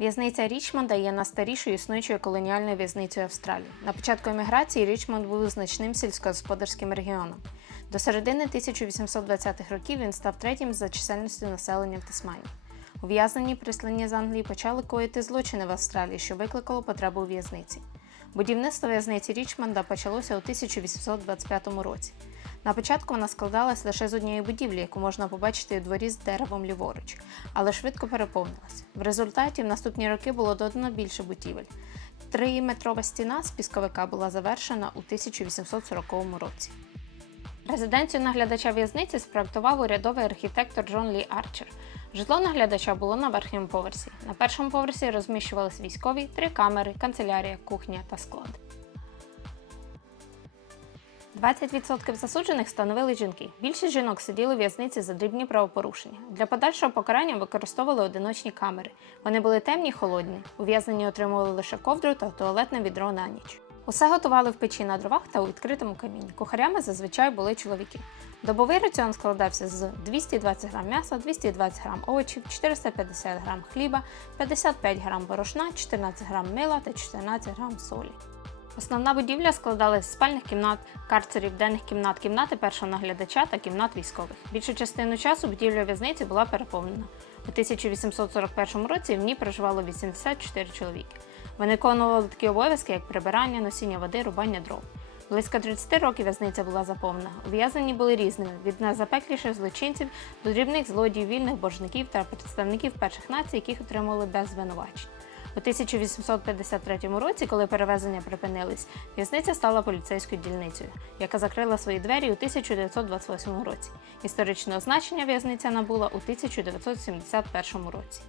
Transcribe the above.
В'язниця Річмонда є найстарішою існуючою колоніальною в'язницею Австралії. На початку еміграції Річмонд був значним сільськогосподарським регіоном. До середини 1820-х років він став третім за чисельністю населення в Тасманії. Ув'язнені прислані з Англії почали коїти злочини в Австралії, що викликало потребу у в'язниці. Будівництво в'язниці Річмонда почалося у 1825 році. На початку вона складалась лише з однієї будівлі, яку можна побачити у дворі з деревом ліворуч, але швидко переповнилась. В результаті в наступні роки було додано більше будівель. Триметрова стіна з пісковика була завершена у 1840 році. Резиденцію наглядача в'язниці спроектував урядовий архітектор Джон Лі Арчер. Житло наглядача було на верхньому поверсі. На першому поверсі розміщувались військові, три камери, канцелярія, кухня та склад. 20% засуджених становили жінки. Більшість жінок сиділи в в'язниці за дрібні правопорушення. Для подальшого покарання використовували одиночні камери. Вони були темні й холодні. Ув'язнені отримували лише ковдру та туалетне відро на ніч. Усе готували в печі на дровах та у відкритому каміні. Кухарями зазвичай були чоловіки. Добовий раціон складався з 220 г м'яса, 220 г овочів, 450 г хліба, 55 г борошна, 14 г мила та 14 г солі. Основна будівля складалась з спальних кімнат, карцерів, денних кімнат, кімнати першого наглядача та кімнат військових. Більшу частину часу будівля в'язниці була переповнена. У 1841 році в ній проживало 84 чоловіки. Вони виконували такі обов'язки, як прибирання, носіння води, рубання дров. Близько 30 років в'язниця була заповнена. Ув'язнені були різними від найзапекліших злочинців до дрібних злодіїв, вільних боржників та представників перших націй, яких отримали без звинувачень. У 1853 році, коли перевезення припинились, в'язниця стала поліцейською дільницею, яка закрила свої двері у 1928 році. Історичного значення в'язниця набула у 1971 році.